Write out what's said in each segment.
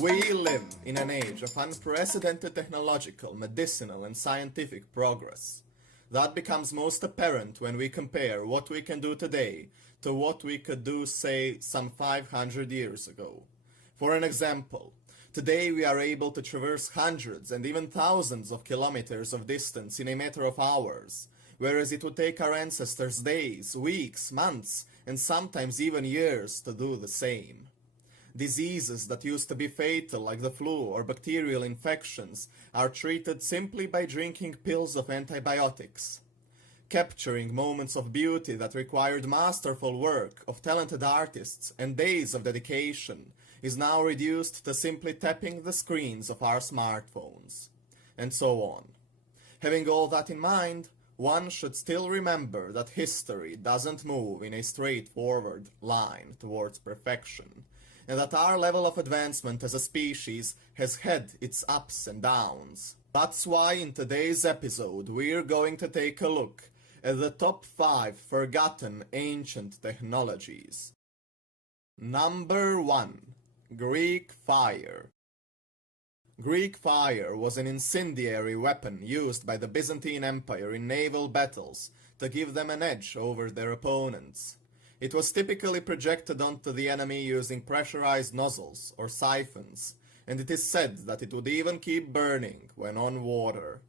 We live in an age of unprecedented technological, medicinal, and scientific progress. That becomes most apparent when we compare what we can do today to what we could do, say, some 500 years ago. For an example, today we are able to traverse hundreds and even thousands of kilometers of distance in a matter of hours, whereas it would take our ancestors days, weeks, months, and sometimes even years to do the same. Diseases that used to be fatal, like the flu or bacterial infections, are treated simply by drinking pills of antibiotics. Capturing moments of beauty that required masterful work of talented artists and days of dedication is now reduced to simply tapping the screens of our smartphones. And so on. Having all that in mind, one should still remember that history doesn't move in a straightforward line towards perfection, and that our level of advancement as a species has had its ups and downs. That's why in today's episode we're going to take a look at the top 5 forgotten ancient technologies. Number 1. Greek fire. Greek fire was an incendiary weapon used by the Byzantine Empire in naval battles to give them an edge over their opponents. It was typically projected onto the enemy using pressurized nozzles or siphons, and it is said that it would even keep burning when on water.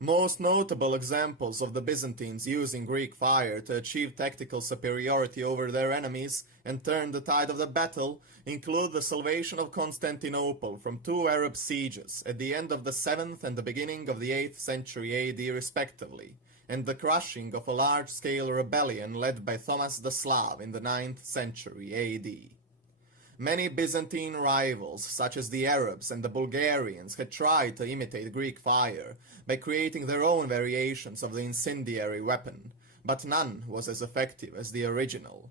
Most notable examples of the Byzantines using Greek fire to achieve tactical superiority over their enemies and turn the tide of the battle include the salvation of Constantinople from 2 Arab sieges at the end of the 7th and the beginning of the 8th century AD respectively, and the crushing of a large-scale rebellion led by Thomas the Slav in the 9th century AD. Many Byzantine rivals, such as the Arabs and the Bulgarians, had tried to imitate Greek fire by creating their own variations of the incendiary weapon, but none was as effective as the original.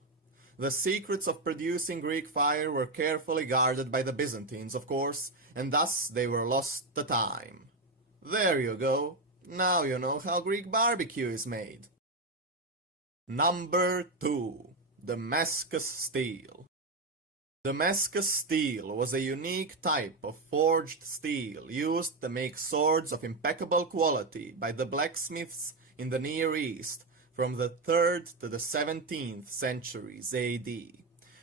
The secrets of producing Greek fire were carefully guarded by the Byzantines, of course, and thus they were lost to time. There you go. Now you know how Greek barbecue is made. Number 2. Damascus steel. Damascus steel was a unique type of forged steel used to make swords of impeccable quality by the blacksmiths in the Near East from the 3rd to the 17th centuries AD.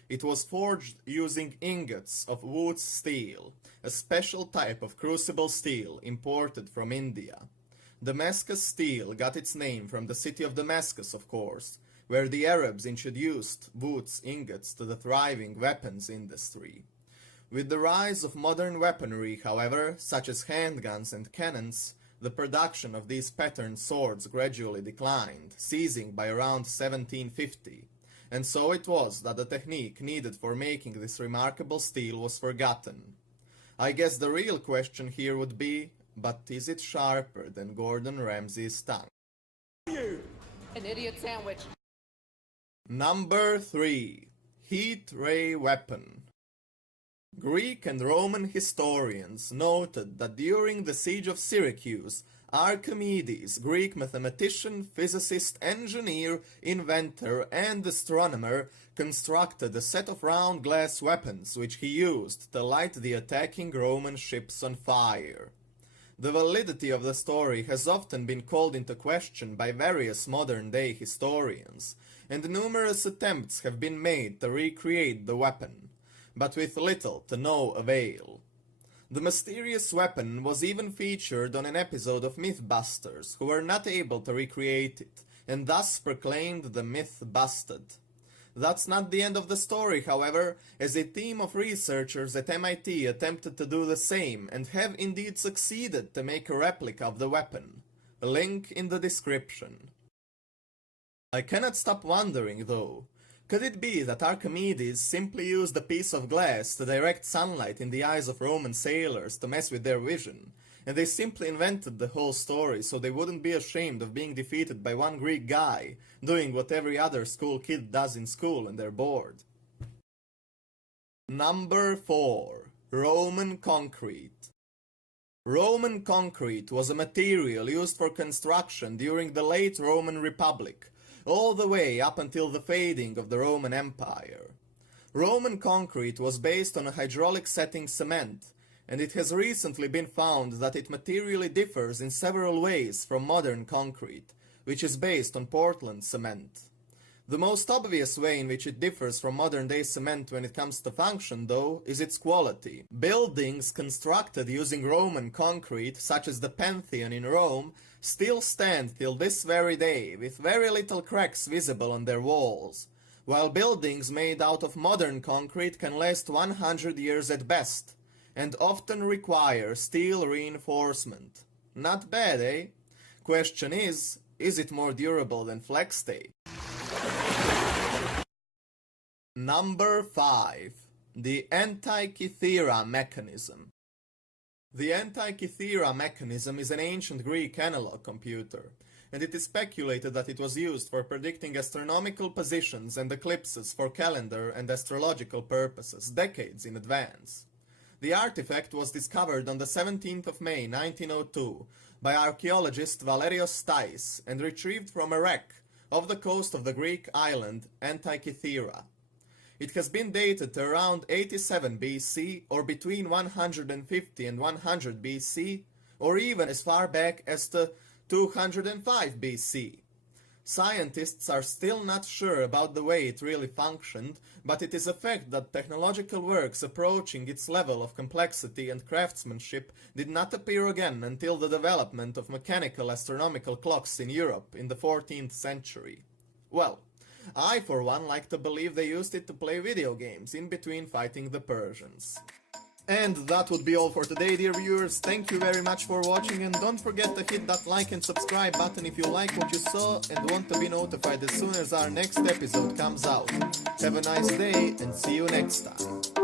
It was forged using ingots of wood steel, a special type of crucible steel imported from India. Damascus steel got its name from the city of Damascus, of course, where the Arabs introduced wood ingots to the thriving weapons industry. With the rise of modern weaponry, however, such as handguns and cannons, the production of these patterned swords gradually declined, ceasing by around 1750, and so it was that the technique needed for making this remarkable steel was forgotten. I guess the real question here would be, but is it sharper than Gordon Ramsay's tongue? An idiot sandwich. Number 3. Heat ray weapon. Greek and Roman historians noted that during the siege of Syracuse, Archimedes, Greek mathematician, physicist, engineer, inventor, and astronomer, constructed a set of round glass weapons which he used to light the attacking Roman ships on fire. The validity of the story has often been called into question by various modern-day historians, and numerous attempts have been made to recreate the weapon, but with little to no avail. The mysterious weapon was even featured on an episode of Mythbusters, who were not able to recreate it, and thus proclaimed the myth busted. That's not the end of the story, however, as a team of researchers at MIT attempted to do the same and have indeed succeeded to make a replica of the weapon. A link in the description. I cannot stop wondering, though, could it be that Archimedes simply used a piece of glass to direct sunlight in the eyes of Roman sailors to mess with their vision, and they simply invented the whole story so they wouldn't be ashamed of being defeated by one Greek guy, doing what every other school kid does in school and they're bored? Number 4. Roman concrete. Roman concrete was a material used for construction during the late Roman Republic, all the way up until the fading of the Roman Empire. Roman concrete was based on a hydraulic setting cement, and it has recently been found that it materially differs in several ways from modern concrete, which is based on Portland cement. The most obvious way in which it differs from modern-day cement when it comes to function, though, is its quality. Buildings constructed using Roman concrete, such as the Pantheon in Rome, still stand till this very day, with very little cracks visible on their walls, while buildings made out of modern concrete can last 100 years at best, and often require steel reinforcement. Not bad, eh? Question is it more durable than FlexStay? Number 5. The Antikythera mechanism. The Antikythera mechanism is an ancient Greek analog computer, and it is speculated that it was used for predicting astronomical positions and eclipses for calendar and astrological purposes decades in advance. The artifact was discovered on the 17th of May 1902 by archaeologist Valerios Stais and retrieved from a wreck off the coast of the Greek island Antikythera. It has been dated to around 87 BC or between 150 and 100 BC, or even as far back as to 205 BC. Scientists are still not sure about the way it really functioned, but it is a fact that technological works approaching its level of complexity and craftsmanship did not appear again until the development of mechanical astronomical clocks in Europe in the 14th century. Well, I for one like to believe they used it to play video games in between fighting the Persians. And that would be all for today, dear viewers. Thank you very much for watching, and don't forget to hit that like and subscribe button if you like what you saw and want to be notified as soon as our next episode comes out. Have a nice day and see you next time.